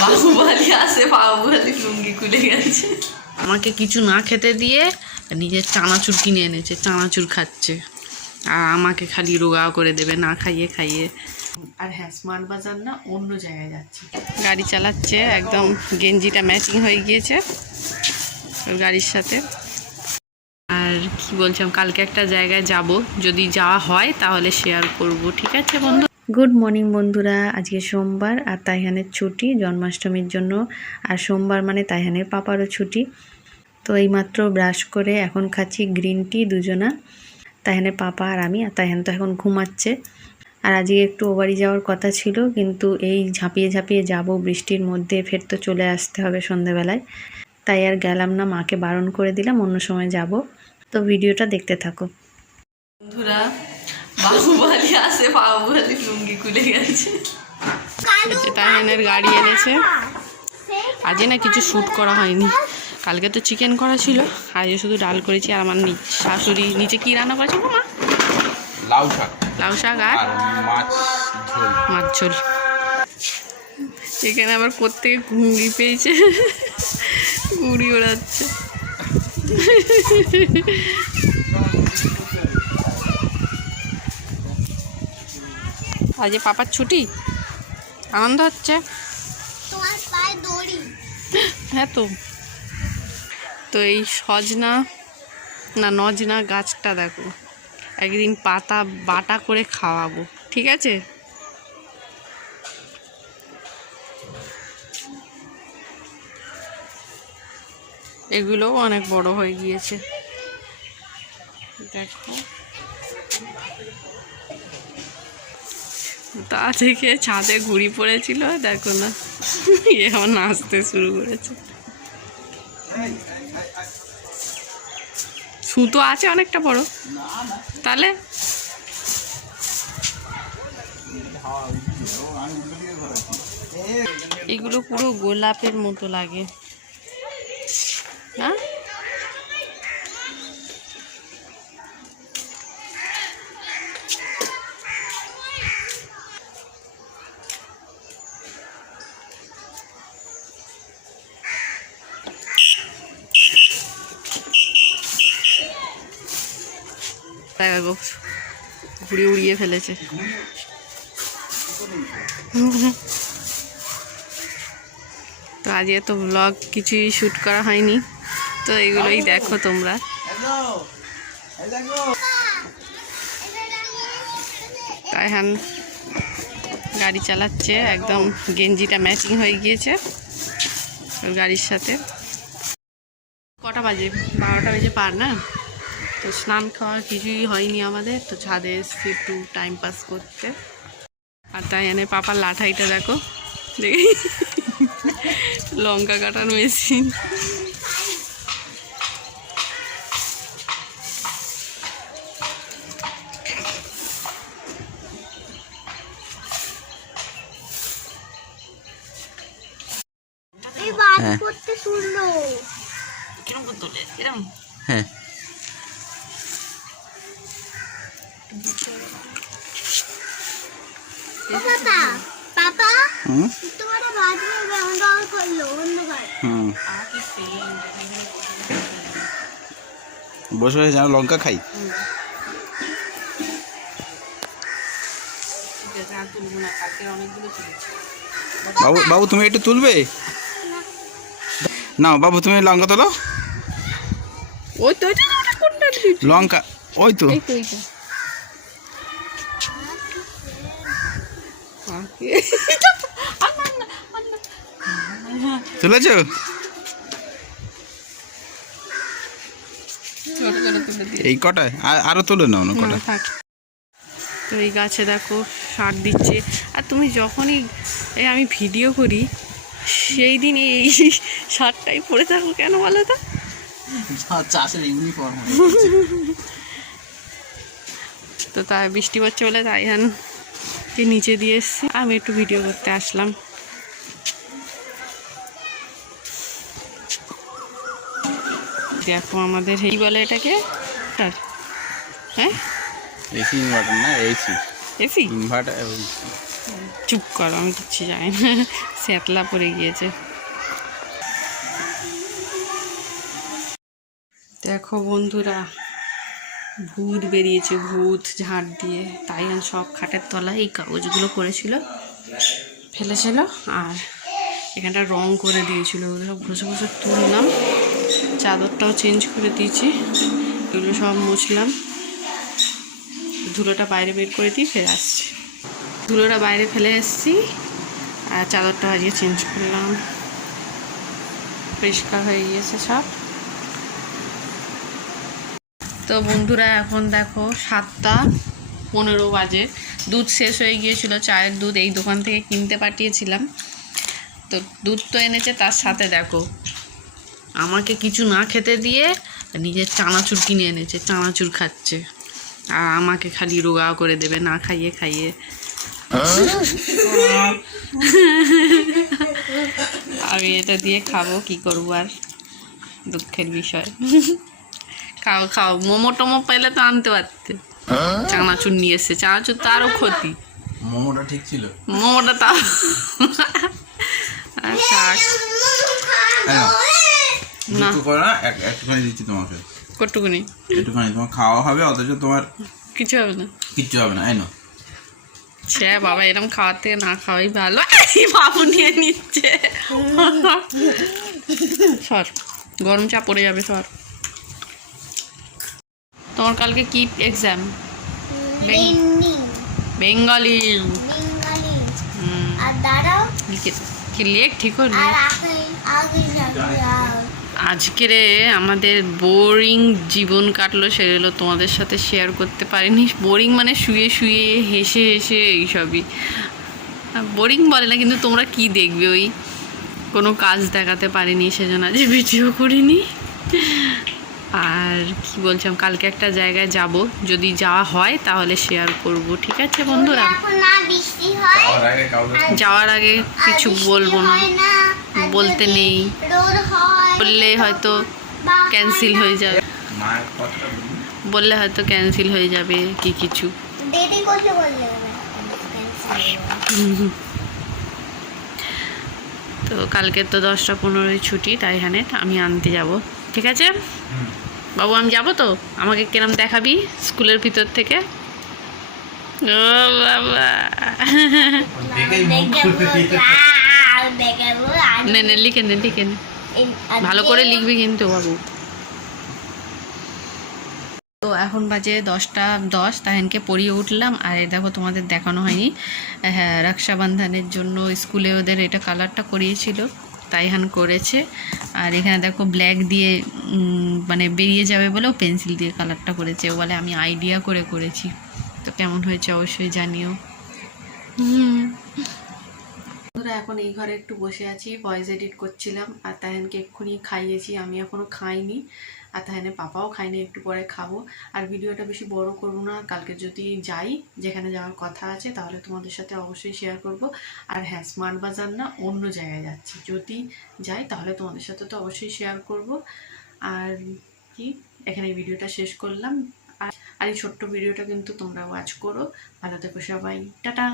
বাহুবালি আসে বাহুবালি লুঙ্গি খুলে গেছে। আমাকে কিছু না খেতে দিয়ে নিজের চানাচুর কিনে এনেছে চানাচুর খাচ্ছে। আর আমাকে খালি রোগা করে দেবে না খাইয়ে খাইয়ে। আর হ্যাঁ স্মার্ট বাজার না অন্য জায়গায় যাচ্ছে। গাড়ি চালাচ্ছে একদম গেঞ্জিটা ম্যাচিং হয়ে গিয়েছে ওর গাড়ির সাথে। কি বলছিলাম কালকে একটা জায়গায় যাব। যদি যাওয়া হয়, তাহলে শেয়ার করব, ঠিক আছে বন্ধু? গুড মর্নিং বন্ধুরা, আজকে সোমবার আর তাইহানের ছুটি, জন্মাষ্টমীর জন্য। আর সোমবার মানে তাইহানের পাপারও ছুটি। তো এইমাত্র ব্রাশ করে এখন খাচ্ছি গ্রিন টি দুজনা, তাইহানের পাপা আর আমি, আর তাইহান তো এখন ঘুমাচ্ছে। আর আজকে একটু ও বাড়ি যাওয়ার কথা ছিল, কিন্তু এই ঝাঁপিয়ে ঝাঁপিয়ে যাব, বৃষ্টির মধ্যে ফের তো চলে আসতে হবে সন্ধেবেলায়। তাই আর গেলাম না, মাকে বারণ করে দিলাম, অন্য সময় যাব। তো ভিডিওটা দেখতে থাকো। বন্ধুরা বাহুবালি আসে বাহুবালি লুঙ্গি খুলে গেছে। তাহিনের গাড়ি এনেছে। আজকে না কিছু শ্যুট করা হয়নি। কালকে তো চিকেন করা ছিল। আজকে শুধু ডাল করেছি আর আমার শাশুড়ি নিচে কি রান্না করেছে মা? লাউ শাক। লাউ শাক আর মাছ ঝোল। মাছ ঝোল। এখানে আবার কোত্থেকে ঘুড়ি পেয়েছে? ঘুড়ি ওড়াচ্ছে। আজকে পাপার ছুটি? আনন্দ হচ্ছে? হ্যাঁ তো। তো এই সজনা না নজনা গাছটা দেখো। একদিন পাতা বাটা করে খাওয়াবো ঠিক আছে? এগুলোও অনেক বড় হয়ে গিয়েছে। দেখো। তা থেকে ছাদে ঘুড়ি পড়েছিল, দেখো না। এখন নাচতে শুরু করেছে। সুতো আছে অনেকটা বড়। তাহলে? এগুলো পুরো গোলাপের মতো লাগে। দেখো ঘুড়ি উড়িয়ে ফেলেছে। তো আজকে তো ব্লগ কিছুই শ্যুট করা হয়নি। তো এগুলোই দেখো তোমরা। তাইহান গাড়ি চালাচ্ছে, একদম গেঞ্জিটা ম্যাচিং হয়ে গিয়েছে ওর গাড়ির সাথে। কটা বাজে? বারোটা বেজে পার না? তো স্নান খাওয়া কিছুই হয়নি আমাদের, তো ছাদে এসছি একটু টাইম পাস করতে। আর তাই এনে পাপার লাঠাইটা দেখো, দেখি। লঙ্কা কাটার মেশিন গাড়ি হুম? বসে বসে যেন লঙ্কা খাই। বাবু বাবু তুমি একটু তুলবে? নাও বাবু তুমি লঙ্কা তোলো। ওই তো লঙ্কা ওই তো। তুলেছো? এই কটায়? আর তুলে নাও না না, কটা তো এই গাছে দেখো সার দিচ্ছে। আর তুমি যখনই আমি ভিডিও করি সেই দিন এই সারটাই পরে থাকো কেন বলো তো? চাষের ইউনিফর্ম তো তাই বৃষ্টি পড়ছে বলে তাইহানকে নিচে দিয়ে এসছি। আমি একটু ভিডিও করতে আসলাম। দেখো আমাদের এই বলে এটাকে? তার। হ্যাঁ? এসি ইনভার্টার না এসি এসি ইনভার্টার চুপ করো, আমি কিচ্ছু জানি না। স্যাতলা পড়ে গিয়েছে। দেখো বন্ধুরা, ভূত বেরিয়েছে, ভূত ঝাড় দিয়ে। তাই সব খাটের তলায় এই কাগজগুলো করেছিল ফেলেছিল আর এখানটা রং করে দিয়েছিল। ওগুলো সব ঘষে ঘষে তুললাম, চাদরটাও চেঞ্জ করে দিয়েছি, এগুলো সব মুছলাম। ধুলোটা বাইরে বের করে দিয়ে ফেরে আসছি। ধুলোটা বাইরে ফেলে এসেছি আর চাদরটা আজকে চেঞ্জ করলাম। পরিষ্কার হয়ে গিয়েছে সব। তো বন্ধুরা, এখন দেখো সাতটা পনেরো বাজে। দুধ শেষ হয়ে গিয়েছিল, চায়ের দুধ এই দোকান থেকে কিনতে পাঠিয়েছিলাম। তো দুধ তো এনেছে, তার সাথে দেখো আমাকে কিছু না খেতে দিয়ে নিজের চানাচুর কিনে এনেছে, চানাচুর খাচ্ছে। আর আমাকে খালি রোগা করে দেবে, না খাইয়ে খাইয়ে আমি এটা দিয়ে খাব কি করব আর? দুঃখের বিষয়। খাও খাও। মোমো টোমো পাইলে তো আনতে পারতে। চানাচুর নিয়ে এসছে। চানাচুর তো আরও ক্ষতি। মোমোটা ঠিক ছিল। মোমোটা তাও আর হ্যাঁ না। দুটো করো না এক- একটুখানি দিচ্ছি তোমাকে। কটুকুনি। একটুখানি তোমার খাওয়া হবে অথচ তোমার কিছু হবে না। কিচ্ছু হবে না। এই না সে বাবা এরম খাওয়ার থেকে না খাওয়াই ভালো। বাবু নিয়ে নিচ্ছে। সর গরম চা পড়ে যাবে সর। তোমার কালকে কি এক্সাম বেঙ্গলি। লিখে কি লেখ? ঠিক হলি। আর আগে আগে যাবে আর আজকে রে আমাদের বোরিং জীবন কাটলো সেগুলো তোমাদের সাথে শেয়ার করতে পারিনি। বোরিং মানে শুয়ে শুয়ে হেসে হেসে এইসবই। বোরিং বলে না কিন্তু তোমরা কি দেখবে? ওই কোনো কাজ দেখাতে পারিনি সেজন্য আজ ভিডিও করিনি। আর কি বলছিলাম কালকে একটা জায়গায় যাব। যদি যাওয়া হয় তাহলে শেয়ার করব ঠিক আছে বন্ধুরা? হয়। যাওয়ার আগে কিছু বলব না। বলতে নেই। বললে হয়তো ক্যান্সেল হয়ে যাবে। বললে হয়তো ক্যান্সেল হয়ে যাবে কি কিছু। তো কালকে তো দশটা পনেরোই ছুটি তাই এখানে আমি আনতে যাব। ঠিক আছে? বাবু আমি যাব তো? আমাকে কিরম দেখাবি স্কুলের ভিতর থেকে? ও বাবা। নে নে লিখে নে লিখে নে। ভালো করে লিখবি কিন্তু বাবু। তো এখন বাজে দশটা দশ তাহেনকে পড়িয়ে উঠলাম। আর এই দেখো তোমাদের দেখানো হয়নি। হ্যাঁ রক্ষাবন্ধনের জন্য স্কুলে ওদের এটা কালারটা করিয়েছিল তাইহান করেছে। আর এখানে দেখো ব্ল্যাক দিয়ে মানে বেরিয়ে যাবে বলেও পেন্সিল দিয়ে কালারটা করেছে। ও বলে আমি আইডিয়া করে করেছি। তো কেমন হয়েছে অবশ্যই জানিও। হুম। এখন এই ঘরে একটু বসে আছি ভয়েস এডিট করছিলাম। আর তাহানকে এক্ষুনি খাইয়েছি, আমি এখনও খাইনি। আর তাহেনের পাপাও খাইনি একটু পরে খাব। আর ভিডিওটা বেশি বড় করব না, কালকে যদি যাই, যেখানে যাওয়ার কথা আছে, তাহলে তোমাদের সাথে অবশ্যই শেয়ার করব। আর হ্যাঁ স্মার্ট বাজার না, অন্য জায়গায় যাচ্ছি। যদি যাই, তাহলে তোমাদের সাথে তো অবশ্যই শেয়ার করব। আর কি, এখানে ভিডিওটা শেষ করলাম। আর আর এই ছোট্ট ভিডিওটা কিন্তু তোমরা ওয়াচ করো। ভালো থেকো সবাই। টাটা!